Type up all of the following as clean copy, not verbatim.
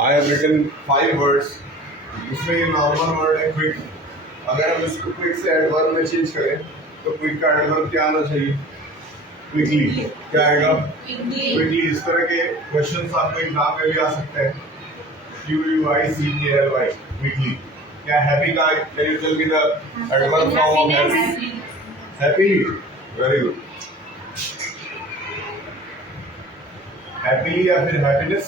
I have written 5 words. इसमें ये normal word है क्विक। अगर हम इसको क्विक से एडवर्ब में चेंज करें तो क्विक का एडवर्ब क्या आना चाहिए? क्विकली। क्या आएगा? क्विकली। इस तरह के क्वेश्चंस आपको एग्जाम में भी आ सकते हैं। QUICKLY quickly. क्या हैप्पी का can you tell me the adverb form of happy? Happily. Very good. Happily या फिर हैप्पीनेस?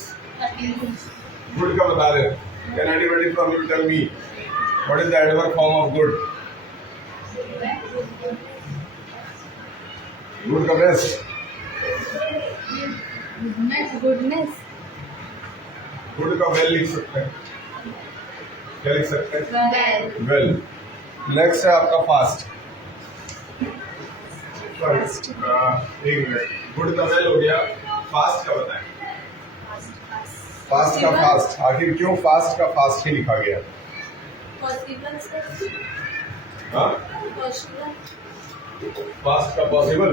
गुड का बता रहे। Can anybody from you tell me what is the adverb form of good? Good का best? Goodness. Good का well लिख सकते हैं। क्या लिख सकते हैं? वेल। नेक्स्ट है आपका फास्ट। एक मिनट। गुड का वेल हो गया, फास्ट का बताएं। फास्ट का फास्ट, आखिर क्यों फास्ट का फास्ट ही लिखा गया? हाँ? फास्ट का पॉसिबल?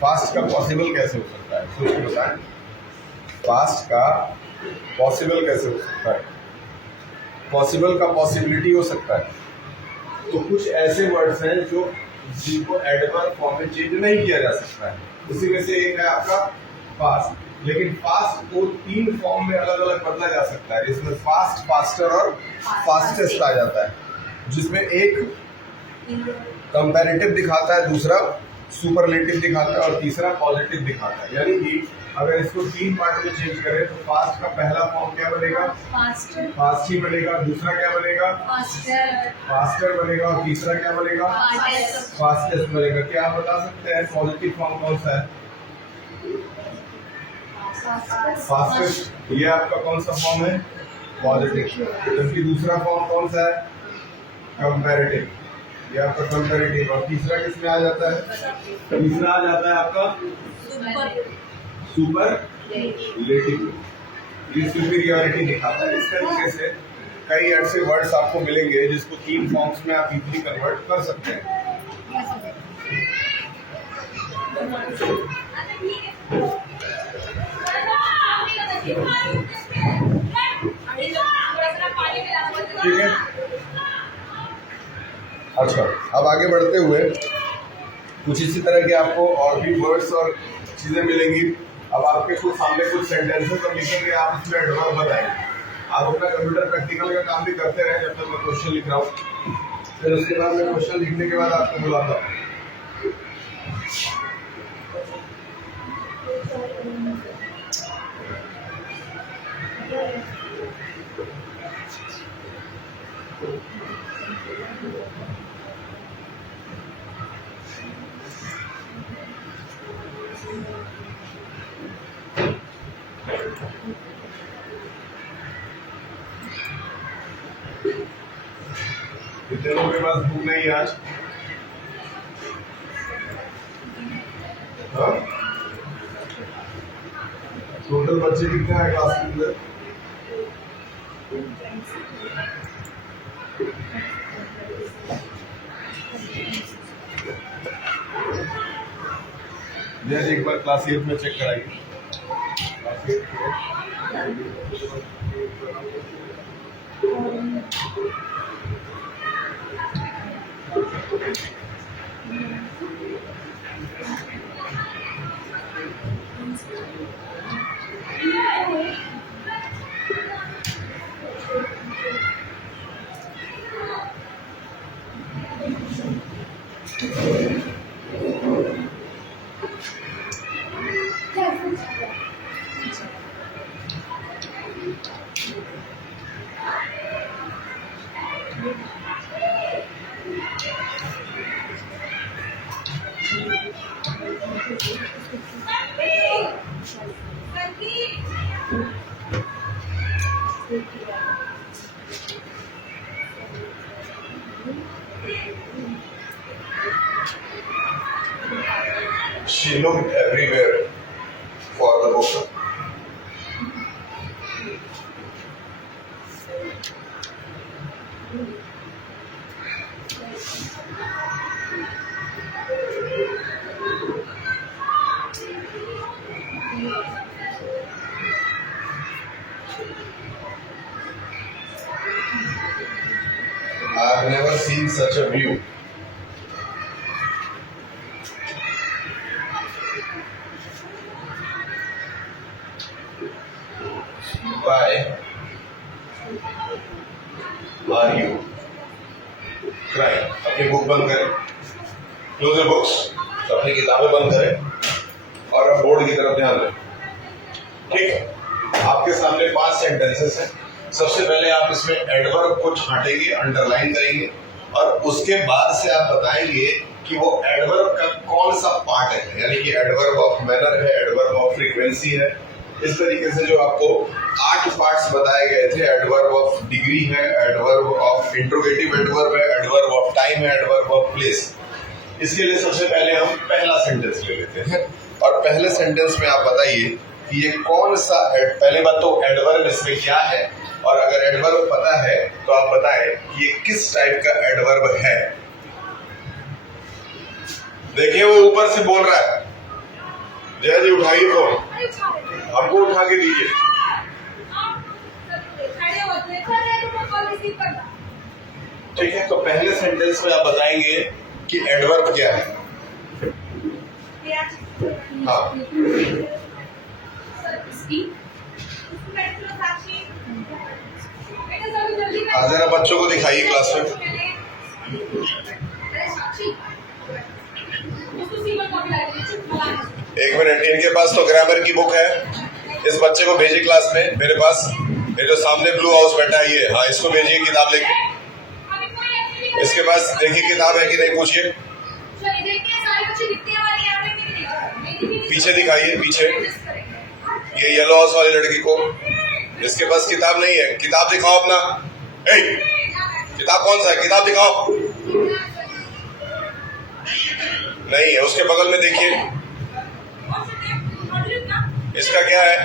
फास्ट का पॉसिबल कैसे हो सकता है? सोच के बताएं। फास्ट का पॉसिबल कैसे हो सकता है? पॉसिबल का पॉसिबिलिटी हो सकता है। तो कुछ ऐसे वर्ड्स हैं जो जिनको एडवर्ब फॉर्म में चेंज नहीं किया जा सकता है। उसी में से एक है आपका फास्ट। लेकिन फास्ट को 3 फॉर्म में अलग अलग बदला जा सकता है, जिसमें फास्ट, फास्टर और फास्टेस्ट आ जाता है। जिसमें एक कंपैरेटिव दिखाता है, दूसरा सुपरलेटिव दिखाता है और तीसरा पॉजिटिव दिखाता है। यानी कि अगर इसको 3 पार्ट में चेंज करें तो फास्ट का पहला फॉर्म क्या बनेगा? फास्ट ही बनेगा। दूसरा क्या बनेगा? फास्टर बनेगा। और तीसरा क्या बनेगा? फास्टेस्ट बनेगा। क्या आप बता सकते हैं पॉजिटिव फॉर्म कौन सा है? फास्टेस्ट। ये आपका कौन सा फॉर्म है? पॉजिटिव। जबकि दूसरा फॉर्म कौन सा है? कंपैरेटिव। ये आपका कंपैरेटिव। और तीसरा किसमें आ जाता है? तीसरा आ जाता है आपका सुपरलेटिव। ये सुपीरियरिटी दिखाता है। इस तरीके से कई ऐसे वर्ड्स आपको मिलेंगे जिसको 3 फॉर्म्स में आप इजीली कन्वर्ट कर सकते हैं। ठीक है। अच्छा, अब आगे बढ़ते हुए कुछ इसी तरह के आपको और भी वर्ड्स और चीजें मिलेंगी। अब आपके कुछ सामने कुछ सेंटेंसेस और लिखेंगे, आप इसमें एडवर्ब बताएंगे। आप अपना कंप्यूटर प्रैक्टिकल का काम भी करते रहे जब तक मैं क्वेश्चन लिख रहा हूँ। फिर उसके बाद मैं क्वेश्चन लिखने के बाद आपको बुलाता हूँ। कितने लोगों के पास बुक नहीं है आज? हाँ? टोटल बच्चे कितने हैं क्लास के अंदर? एक बार क्लास 8 में चेक कराइए। Class 8 She looked everywhere for the book. I've never seen such a view. Why are you crying? अपनी बुक बंद करें, क्लोज द बुक्स, अपनी किताबें बंद करें और अब बोर्ड की तरफ ध्यान दें। ठीक है, आपके सामने 5 सेंटेंसेस हैं। सबसे पहले आप इसमें एडवर्ब को छांटेंगे, अंडरलाइन करेंगे और उसके बाद से आप बताएंगे कि वो एडवर्ब का कौन सा पार्ट है, यानी कि एडवर्ब ऑफ मैनर है, एडवर्ब ऑफ फ्रीक्वेंसी है। इस तरीके से जो आपको 8 पार्ट्स बताए गए थे, एडवर्ब ऑफ डिग्री है, एडवर्ब ऑफ इंट्रोगेटिव एडवर्ब है, एडवर्ब ऑफ टाइम है, एडवर्ब ऑफ प्लेस। इसके लिए सबसे पहले हम पहला सेंटेंस ले लेते हैं और पहले सेंटेंस में आप बताइए कि ये कौन सा, पहले बात तो एडवर्ब इसमें क्या है, और अगर एडवर्ब पता है तो आप बताएं कि ये किस टाइप का एडवर्ब है। देखिए वो ऊपर से बोल रहा है, जय जी उठाइए फोन, हमको उठा के दीजिए। ठीक है, तो पहले सेंटेंस में आप बताएंगे कि एडवर्ब क्या है। हाँ, जरा बच्चों को दिखाइए क्लास में। एक मिनट, इनके पास तो ग्रामर की बुक है, इस बच्चे को भेजिए क्लास में मेरे पास। ये जो सामने ब्लू हाउस बैठा है ये, हाँ इसको भेजिए किताब लेके। इसके पास देखिए किताब है कि नहीं पूछिए। पीछे दिखाइए, पीछे ये येलो हाउस वाली लड़की को, इसके पास किताब नहीं है, किताब दिखाओ अपना। किताब कौन सा है, किताब दिखाओ। नहीं है, उसके बगल में देखिए, इसका क्या है,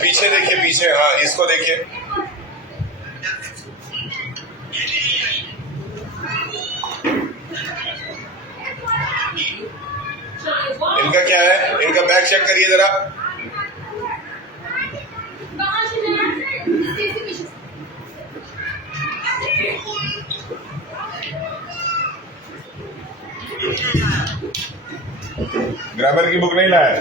पीछे देखिए, पीछे, हाँ इसको देखिए। इनका क्या है, इनका बैग चेक करिए जरा। ग्रामर की बुक नहीं लाया?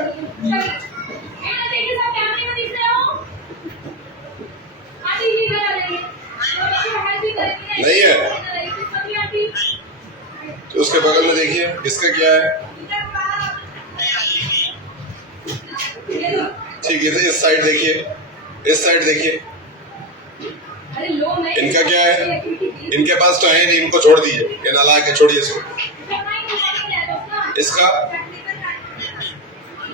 नहीं है, तो उसके बगल में देखिए, इसका क्या है। ठीक है, तो इस साइड देखिए, इस साइड देखिए, इनका क्या है। इनके पास तो है नहीं, इनको छोड़ दीजिए, ये नाला के छोड़िए इसको। इसका,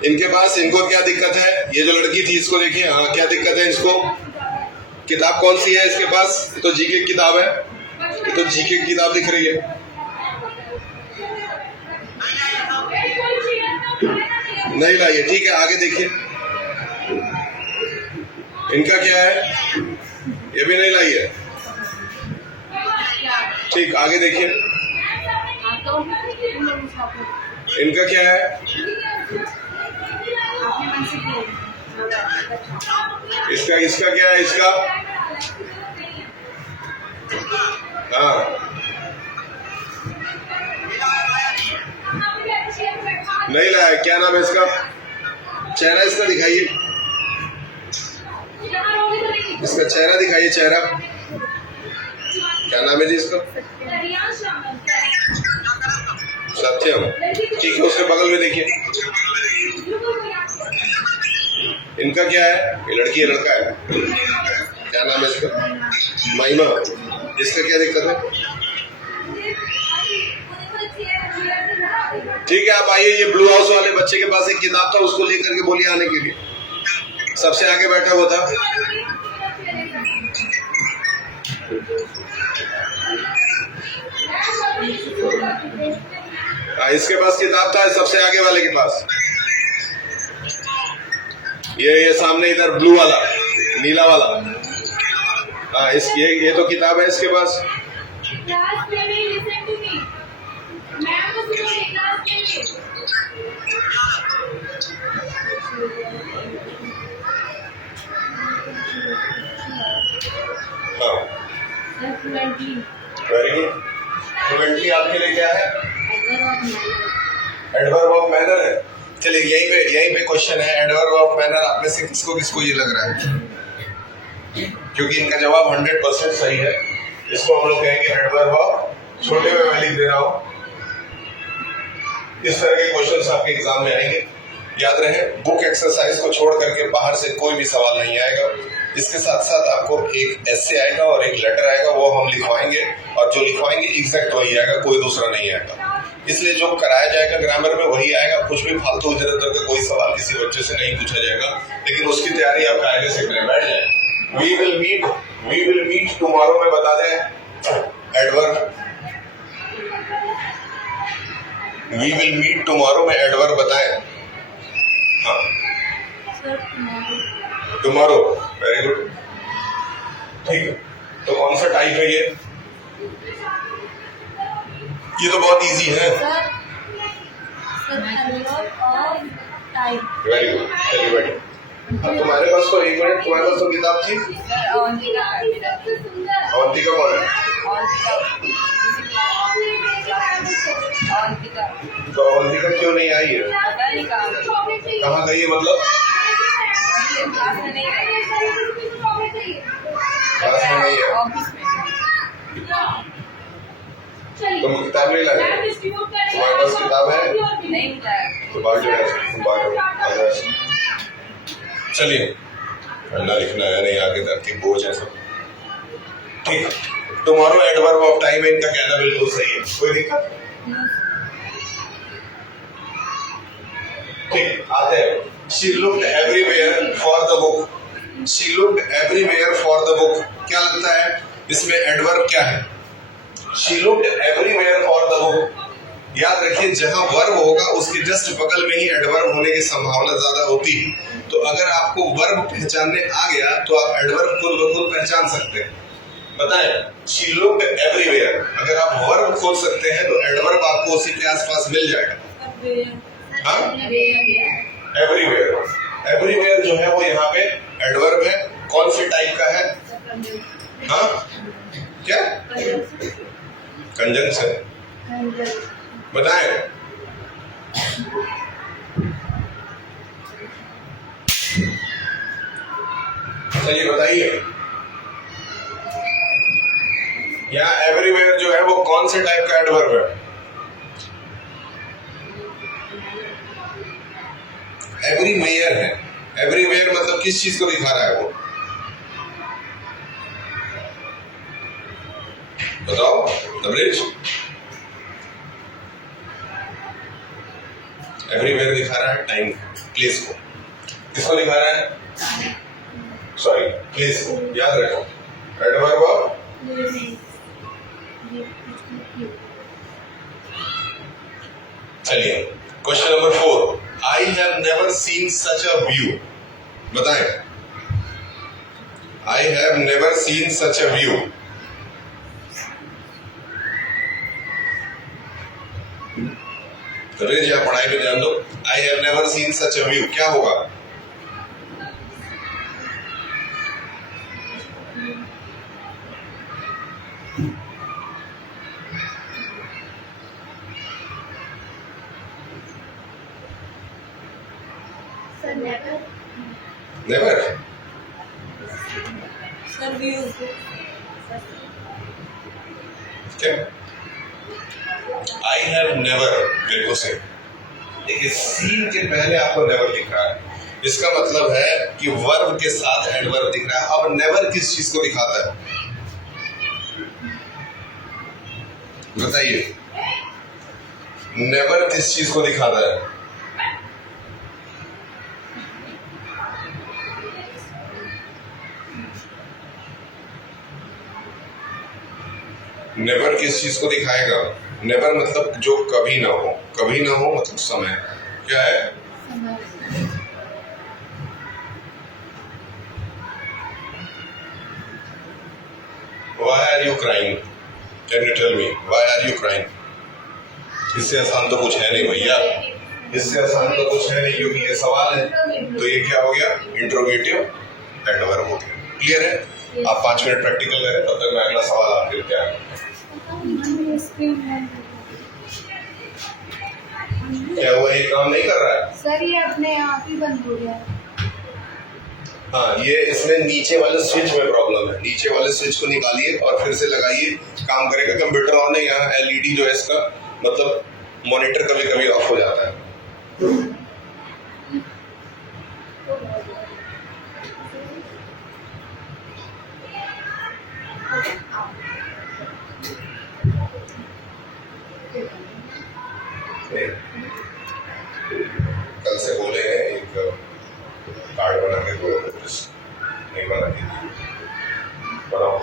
इनके पास, इनको क्या दिक्कत है, ये जो लड़की थी इसको देखिए, हाँ क्या दिक्कत है इसको। किताब कौन सी है इसके पास, ये तो जीके की किताब है, ये तो जीके की किताब दिख रही है। नहीं लाइए, ठीक है, आगे देखिए। इनका क्या है, ये भी नहीं लाई है। ठीक, आगे देखिए, इनका क्या है, इसका क्या है, इसका, हाँ नहीं लाया। क्या नाम है इसका, चेहरा इसका दिखाइए, इसका चेहरा दिखाइए, चेहरा क्या नाम है जी इसका, सत्यम। ठीक है, उसके बगल में देखिए, इनका क्या है, ये लड़की है लड़का है, क्या नाम है इसका, महिमा। इसका क्या दिक्कत है। ठीक है, आप आइए, ये ब्लू हाउस वाले बच्चे के पास एक किताब था, उसको लेकर के बोलिए आने के लिए, सबसे आगे बैठा हुआ था। इसके पास किताब था, सबसे आगे वाले के पास। ये सामने इधर ब्लू वाला, नीला वाला, हाँ ये तो किताब है इसके पास। हाँ, वेरी गुड। फ्लुएंटली आपके लिए क्या है? एडवर्ब ऑफ मैनर है। चलिए यहीं पे क्वेश्चन है, एडवर्ब ऑफ मैनर आप में से किसको ये लग रहा है? क्योंकि इनका जवाब 100% सही है। इसको हम लोग कहेंगे एडवर्ब ऑफ, छोटे में मैं लिख दे रहा हूं। इस तरह के क्वेश्चंस आपके एग्जाम में आएंगे। याद रहे, बुक एक्सरसाइज को छोड़ करके बाहर से कोई भी सवाल नहीं आएगा। इसके साथ साथ आपको एक एसे आएगा और एक लेटर आएगा, वो हम लिखवाएंगे, और जो लिखवाएंगे एग्जैक्ट वही आएगा, कोई दूसरा नहीं आएगा। इसलिए जो कराया जाएगा ग्रामर में वही आएगा, कुछ भी फालतू इधर उधर का कोई सवाल किसी बच्चे से नहीं पूछा जाएगा। लेकिन उसकी तैयारी आप कायदे से करें, बैठ जाए। वी विल मीट टुमारो में बता दें adverb. We will meet tomorrow में एडवर्ब बताएं। हाँ, टुमारो, वेरी गुड, ठीक है। तो कौन सा टाइप है ये? ये तो बहुत इजी है। वेरी गुड, चलिए बैठिए। हाँ, तुम्हारे पास तो 1 मिनट, तुम्हारे पास तो किताब थी। अवंतिका कौन है? तो अवंतिका क्यों नहीं आई है? कहाँ गई है मतलब? क्लास में नहीं है। तुम किताब नहीं लाए? तुम्हारे पास किताब है? नहीं तो बाहर चलिए, पढ़ना लिखना है नहीं, आगे तरतीब बोझ है सब। ठीक, टुमारो एडवर्ब ऑफ टाइम है, इनका कहना बिल्कुल सही है, कोई दिक्कत? ठीक, आते हैं। She looked everywhere for the book. She looked everywhere for the book. क्या लगता है इसमें एडवर्ब क्या है? She looked everywhere for the book. याद रखिए, जहां वर्ब होगा उसके जस्ट बगल में ही एडवर्ब होने की संभावना ज्यादा होती है। तो अगर आपको वर्ब पहचानने आ गया तो आप एडवर्ब खुद ब खुद पहचान सकते हैं। बताएं, she looked everywhere, अगर आप वर्ब खोज सकते हैं तो एडवर्ब आपको उसी के आसपास मिल जाएगा। हाँ, एवरीवेयर जो है वो यहाँ पे एडवर्ब है। कौन से टाइप का है? हाँ, क्या? कंजंक्शन। बताएं। चलिए बताइए, यहाँ एवरीवेयर जो है वो कौन से टाइप का एडवर्ब है? एवरीवेयर है। एवरीवेयर मतलब किस चीज को दिखा रहा है वो? बताओ, तबरेज। एवरीवेयर दिखा रहा है टाइम, प्लेस को। किसको दिखा रहा है? सॉरी, प्लेस को। याद रखो, एडवर्ब ऑफ चलिए, question number 4। I have never seen such a view. बताएं, I have never seen such a view. तभी जी आप पढ़ाई पे ध्यान दो। I have never seen such a view क्या होगा? नेवर। क्या? आई हैव नेवर, बिल्कुल सही। देखिए, सीन के पहले आपको नेवर दिख रहा है, इसका मतलब है कि वर्ब के साथ एडवर्ब दिख रहा है। अब नेवर किस चीज को दिखाता है? बताइए, नेवर किस चीज को दिखाता है? नेवर किस चीज को दिखाएगा? नेवर मतलब जो कभी ना हो। कभी ना हो मतलब समय। क्या है? Why are you crying? Can you tell me why are you crying? इससे आसान तो कुछ है नहीं भैया, इससे आसान तो कुछ है नहीं, क्योंकि ये सवाल है। तो ये क्या हो गया? इंट्रोगेटिव एडवर्ब हो गया। क्लियर है? आप 5 मिनट प्रैक्टिकल करें, तब तक मैं अगला सवाल आपके लिए तैयार करता हूं। क्या हुआ, ये काम नहीं कर रहा है? सर ये अपने आप ही बंद हो गया। हाँ, ये इसमें नीचे वाले स्विच में प्रॉब्लम है। नीचे वाले स्विच को निकालिए और फिर से लगाइए, काम करेगा। कंप्यूटर ऑन है, यहाँ एलईडी जो है इसका मतलब मॉनिटर कभी कभी ऑफ हो जाता है। कल से बोले हैं एक कार्ड बना के दो, नहीं बना के बनाओ।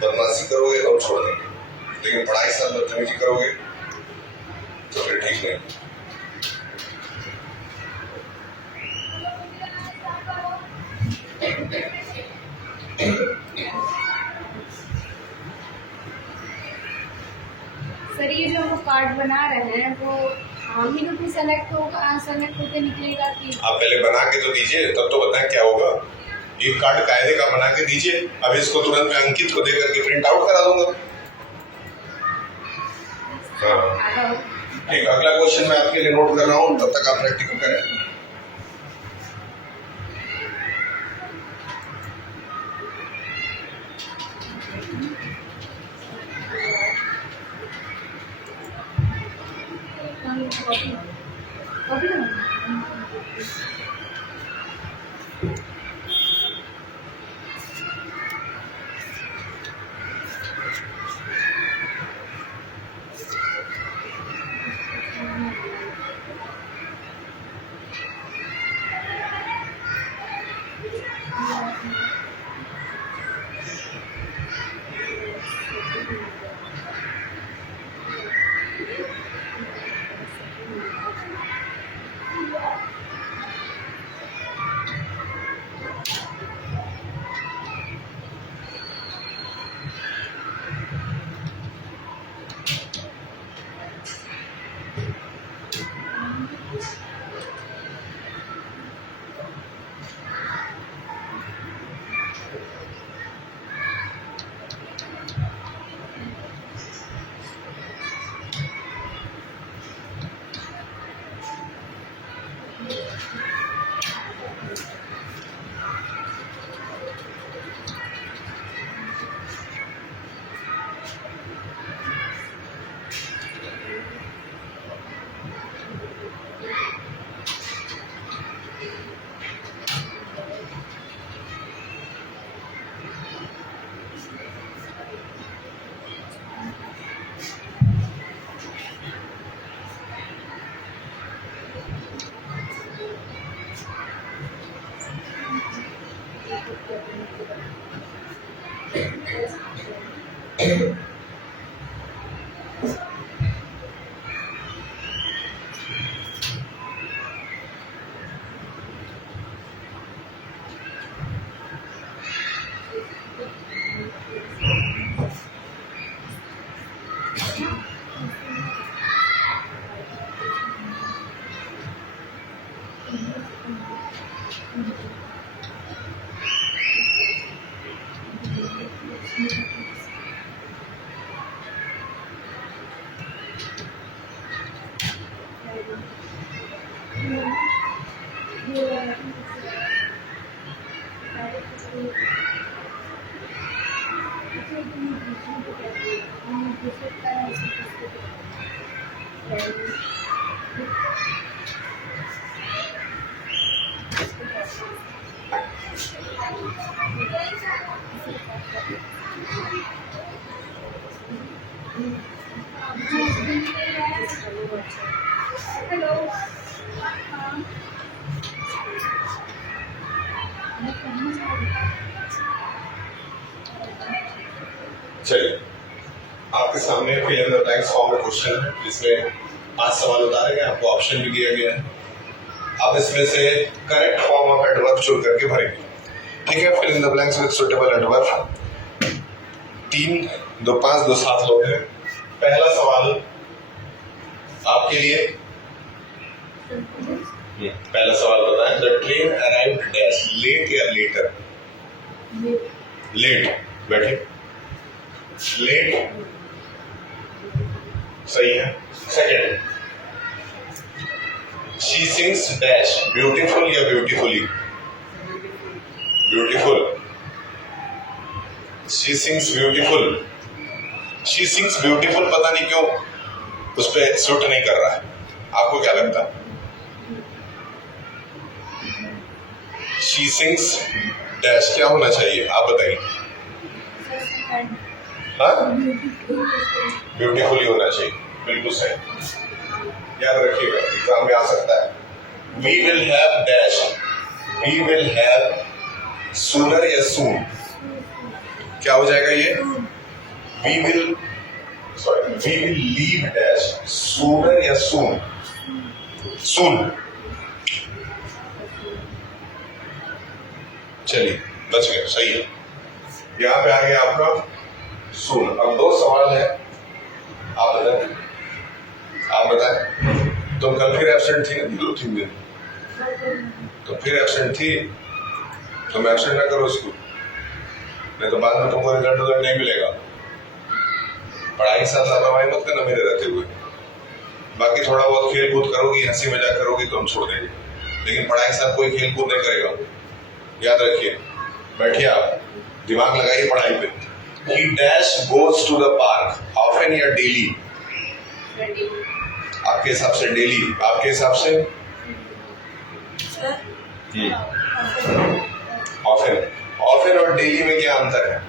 बदमाशी करोगे तो छोड़ देंगे, लेकिन पढ़ाई के साथ बदतमीजी करोगे तो फिर ठीक नहीं। सर ये जो हम कार्ड बना रहे हैं वो हम ही को सेलेक्ट होकर निकलेगा कि आप पहले बना के तो दीजिए, तब तो बताएं क्या होगा। ये कार्ड कायदे का बना के दीजिए, अब इसको तुरंत मैं अंकित को दे करके प्रिंट आउट करा दूंगा। हाँ ठीक, अगला क्वेश्चन मैं आपके लिए नोट कर रहा हूँ, तब तक आप प्रैक्टिकल करें। चलिए, आपके सामने fill in the blanks form में क्वेश्चन है, जिसमें 5 सवाल उतारे गए, आपको ऑप्शन भी दिया गया है। आप इसमें से करेक्ट फॉर्म ऑफ एडवर्ब चुन करके भरेंगे। ठीक है, fill in the blanks with suitable adverb. 3, 2, 5, 2, 7 लोग हैं। पहला सवाल आपके लिए पहला सवाल बताएं, the train arrived dash, late या लेटर? लेट, बैठे, लेट सही है। Second, she sings dash, beautiful या beautifully? Beautiful, she sings beautiful. She sings beautiful पता नहीं क्यों उस पर सूट नहीं कर रहा है, आपको क्या लगता है? शी सिंग्स डैश क्या होना चाहिए, आप बताइए। हाँ, ब्यूटीफुली होना चाहिए, बिल्कुल सही, याद रखिएगा, एग्जाम में आ सकता है। We will have dash, we will have sooner या सून, क्या हो जाएगा ये? We will leave dash, sooner या सून? सून, चलिए बच गए, सही है। यहां पे आ गया आपका सून। अब दो सवाल है, आप बताएं, तुम कल फिर एब्सेंट थी ना 2-3 दिन, तो फिर एब्सेंट थी, तुम एब्सेंट ना करो स्कूल, नहीं तो बाद में तुमको रिजल्ट नहीं मिलेगा। पढ़ाई के साथ लापरवाही मत करना मेरे रहते हुए। बाकी थोड़ा बहुत खेल कूद करोगी, हंसी मजाक करोगी तो हम छोड़ देंगे, लेकिन पढ़ाई के साथ कोई खेल कूद नहीं करेगा, याद रखिए। बैठिए, आप दिमाग लगाइए पढ़ाई पे। He dash goes to the park, often या डेली? आपके हिसाब से डेली, आपके हिसाब से? ऑफन, ऑफन और डेली में क्या अंतर है?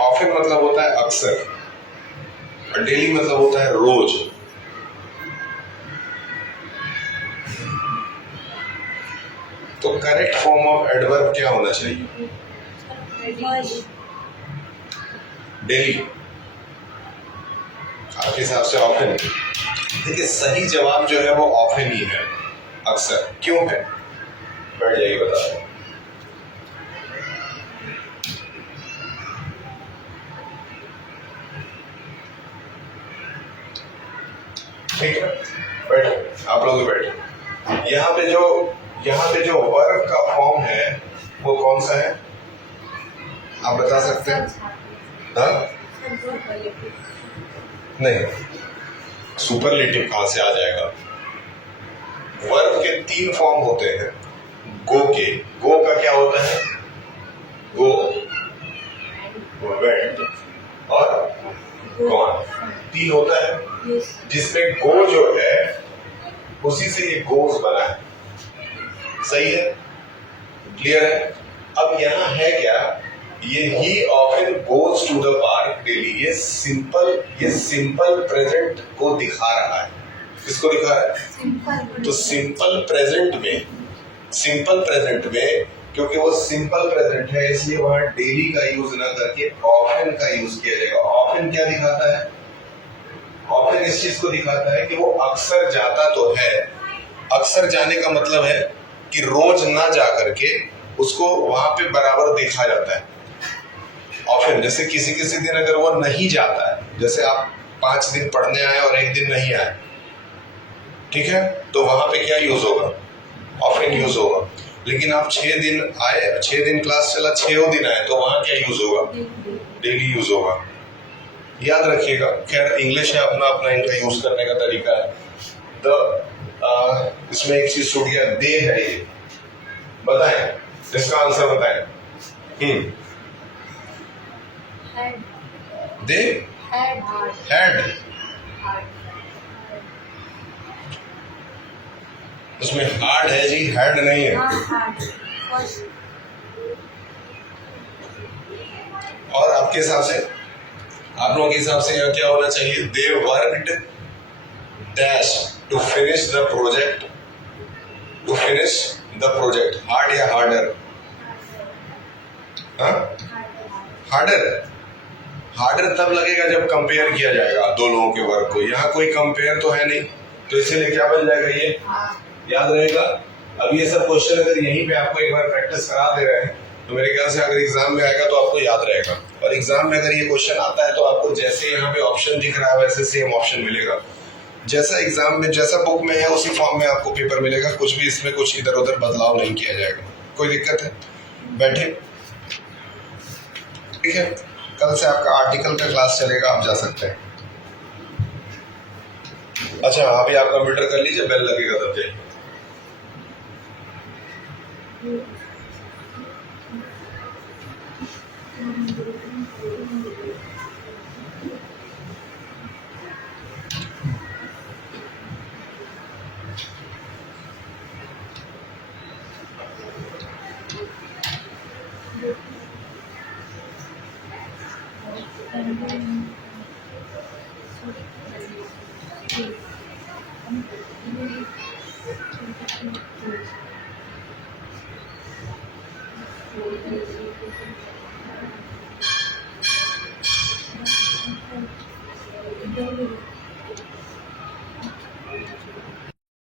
ऑफन मतलब होता है अक्सर, और डेली मतलब होता है रोज। तो करेक्ट फॉर्म ऑफ एडवर्ब क्या होना चाहिए? डेली, आपके हिसाब से ऑफन? देखिए सही जवाब जो है वो ऑफन ही है, अक्सर। क्यों है? बैठ जाइए, बता दो। ठीक है, बैठो, आप लोग भी बैठो। यहाँ पे जो वर्ब का फॉर्म है वो कौन सा है, आप बता सकते हैं? हाँ, नहीं, सुपरलेटिव कहां से आ जाएगा? वर्ब के 3 फॉर्म होते हैं गो के। गो का क्या होता है? गो, वेंट और गॉन, 3 होता है, जिसमें गो जो है उसी से ये गोज बना है, सही है, क्लियर है? अब यहाँ है क्या, ये he often goes to the park daily, ये सिंपल प्रेजेंट को दिखा रहा है। किसको दिखा रहा है? तो सिंपल प्रेजेंट में क्योंकि वो सिंपल प्रेजेंट है, इसलिए वहां डेली का यूज ना करके ऑफन का यूज किया जाएगा। ऑफन क्या दिखाता है? ऑफन इस चीज को दिखाता है कि वो अक्सर जाता तो है, अक्सर जाने का मतलब है कि रोज ना जा करके उसको वहां पे बराबर देखा जाता है। ऑफन, जैसे किसी दिन अगर वो नहीं जाता है, जैसे आप 5 दिन पढ़ने आए और 1 दिन नहीं आए, ठीक है, तो वहां पे क्या यूज होगा? ऑफन यूज होगा। लेकिन आप 6 दिन आए, 6 दिन क्लास चला, 6 दिन आए, तो वहां क्या यूज होगा? डेली यूज होगा, याद रखिएगा। खैर इंग्लिश है, अपना इनका यूज करने का तरीका है। इसमें एक चीज छूट गया, दे है, ये बताएं, इसका आंसर बताएं। दे हैड, उसमें हार्ड है जी, हैड नहीं है। और आपके हिसाब से, आप लोगों के हिसाब से यहाँ क्या होना चाहिए? They worked dash to finish the project, hard या हार्डर? हार्डर तब लगेगा जब कंपेयर किया जाएगा दो लोगों के वर्क को। यहाँ कोई कंपेयर तो है नहीं, तो इसीलिए क्या बन जाएगा? ये याद रहेगा। अब ये सब क्वेश्चन अगर यहीं पे आपको एक बार प्रैक्टिस करा दे रहे हैं तो मेरे ख्याल से अगर एग्जाम में आएगा तो आपको याद रहेगा। और एग्जाम में अगर ये क्वेश्चन आता है तो आपको जैसे यहाँ पे ऑप्शन दिख रहा है वैसे सेम ऑप्शन मिलेगा, जैसा एग्जाम में जैसा बुक में है उसी फॉर्म में आपको पेपर मिलेगा, कुछ भी इसमें कुछ इधर उधर बदलाव नहीं किया जाएगा। कोई दिक्कत है? बैठे, ठीक है। कल से आपका आर्टिकल का क्लास चलेगा, आप जा सकते हैं। अच्छा, अभी आप कंप्यूटर कर लीजिए, बेल लगेगा तब जाइए। Thank you.